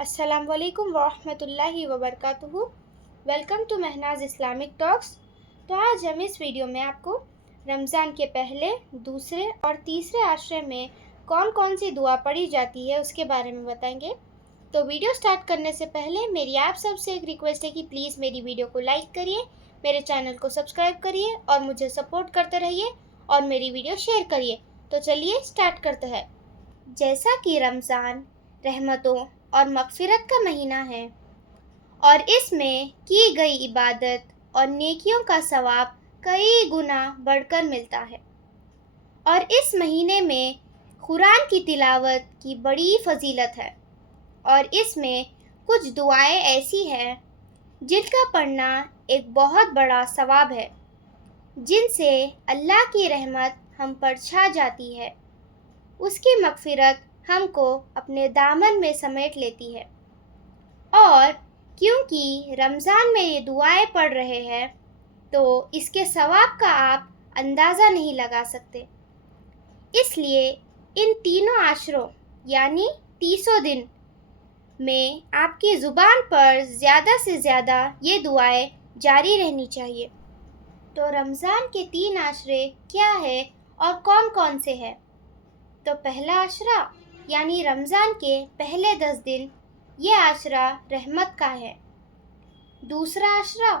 السلام علیکم ورحمۃ اللہ وبرکاتہ۔ ویلکم ٹو مہناز اسلامک ٹاکس۔ تو آج ہم اس ویڈیو میں آپ کو رمضان کے پہلے، دوسرے اور تیسرے عشرے میں کون کون سی دعا پڑھی جاتی ہے اس کے بارے میں بتائیں گے۔ تو ویڈیو سٹارٹ کرنے سے پہلے میری آپ سب سے ایک ریکویسٹ ہے کہ پلیز میری ویڈیو کو لائک کریے، میرے چینل کو سبسکرائب کریے اور مجھے سپورٹ کرتے رہیے اور میری ویڈیو شیئر کریے۔ تو چلیے سٹارٹ کرتے ہیں۔ جیسا کہ رمضان رحمتوں اور مغفرت کا مہینہ ہے اور اس میں کی گئی عبادت اور نیکیوں کا ثواب کئی گنا بڑھ کر ملتا ہے، اور اس مہینے میں قرآن کی تلاوت کی بڑی فضیلت ہے، اور اس میں کچھ دعائیں ایسی ہیں جن کا پڑھنا ایک بہت بڑا ثواب ہے، جن سے اللہ کی رحمت ہم پر چھا جاتی ہے، اس کی مغفرت ہم کو اپنے دامن میں سمیٹ لیتی ہے۔ اور کیونکہ رمضان میں یہ دعائیں پڑھ رہے ہیں تو اس کے ثواب کا آپ اندازہ نہیں لگا سکتے، اس لیے ان تینوں عشروں یعنی 30 دن میں آپ کی زبان پر زیادہ سے زیادہ یہ دعائیں جاری رہنی چاہیے۔ تو رمضان کے 3 عشرے کیا ہے اور کون کون سے ہیں؟ تو پہلا عشرہ یعنی رمضان کے پہلے 10 دن، یہ عشرہ رحمت کا ہے۔ دوسرا عشرہ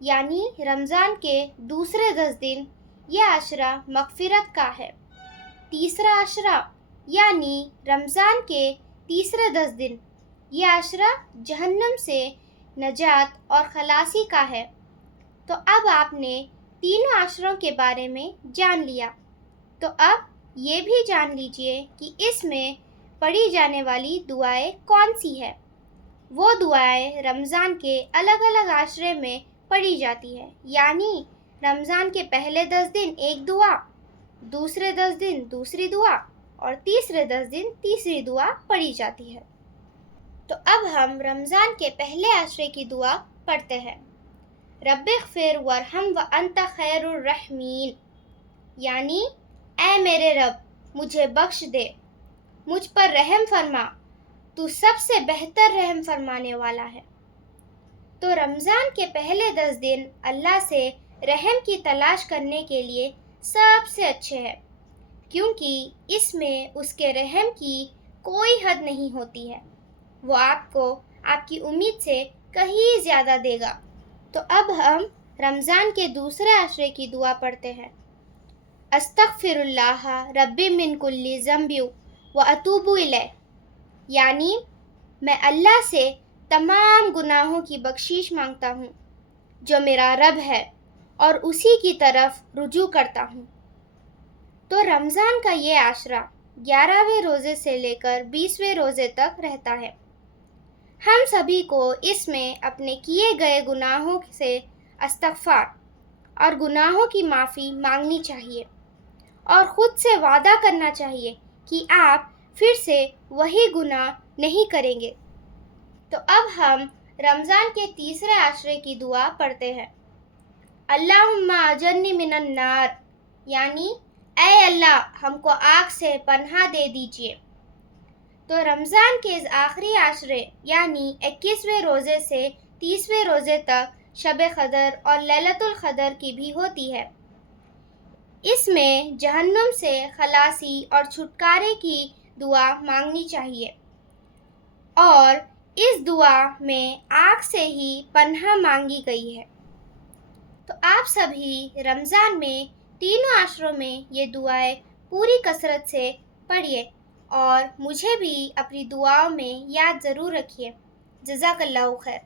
یعنی رمضان کے دوسرے 10 دن، یہ عشرہ مغفرت کا ہے۔ تیسرا عشرہ یعنی رمضان کے تیسرے 10 دن، یہ عشرہ جہنم سے نجات اور خلاصی کا ہے۔ تو اب آپ نے تینوں عشروں کے بارے میں جان لیا، تو اب یہ بھی جان لیجئے کہ اس میں پڑھی جانے والی دعائیں کون سی ہیں۔ وہ دعائیں رمضان کے الگ الگ عشرے میں پڑھی جاتی ہیں، یعنی رمضان کے پہلے 10 دن ایک دعا، دوسرے 10 دن دوسری دعا اور تیسرے 10 دن تیسری دعا پڑھی جاتی ہے۔ تو اب ہم رمضان کے پہلے عشرے کی دعا پڑھتے ہیں۔ رب اغفر وارحم وانت خیر الراحمین، یعنی اے میرے رب مجھے بخش دے، مجھ پر رحم فرما، تو سب سے بہتر رحم فرمانے والا ہے۔ تو رمضان کے پہلے 10 دن اللہ سے رحم کی تلاش کرنے کے لیے سب سے اچھے ہیں، کیونکہ اس میں اس کے رحم کی کوئی حد نہیں ہوتی ہے، وہ آپ کو آپ کی امید سے کہیں زیادہ دے گا۔ تو اب ہم رمضان کے دوسرے عشرے کی دعا پڑھتے ہیں۔ استغفر اللہ ربی من کل ذنب واتوب الیہ، یعنی میں اللہ سے تمام گناہوں کی بخشش مانگتا ہوں جو میرا رب ہے، اور اسی کی طرف رجوع کرتا ہوں۔ تو رمضان کا یہ عشرہ 11ویں روزے سے لے کر 20ویں روزے تک رہتا ہے۔ ہم سبھی کو اس میں اپنے کیے گئے گناہوں سے استغفار اور گناہوں کی معافی مانگنی چاہیے، اور خود سے وعدہ کرنا چاہیے کہ آپ پھر سے وہی گناہ نہیں کریں گے۔ تو اب ہم رمضان کے تیسرے عشرے کی دعا پڑھتے ہیں۔ اللہم اجرنی من النار، یعنی اے اللہ ہم کو آگ سے پناہ دے دیجئے۔ تو رمضان کے اس آخری عشرے یعنی 21ویں روزے سے 30ویں روزے تک شب قدر اور لیلۃ القدر کی بھی ہوتی ہے۔ اس میں جہنم سے خلاصی اور چھٹکارے کی دعا مانگنی چاہیے، اور اس دعا میں آگ سے ہی پناہ مانگی گئی ہے۔ تو آپ سبھی رمضان میں تینوں عشروں میں یہ دعائیں پوری کثرت سے پڑھیے، اور مجھے بھی اپنی دعاؤں میں یاد ضرور رکھیے۔ جزاک اللہ خیر۔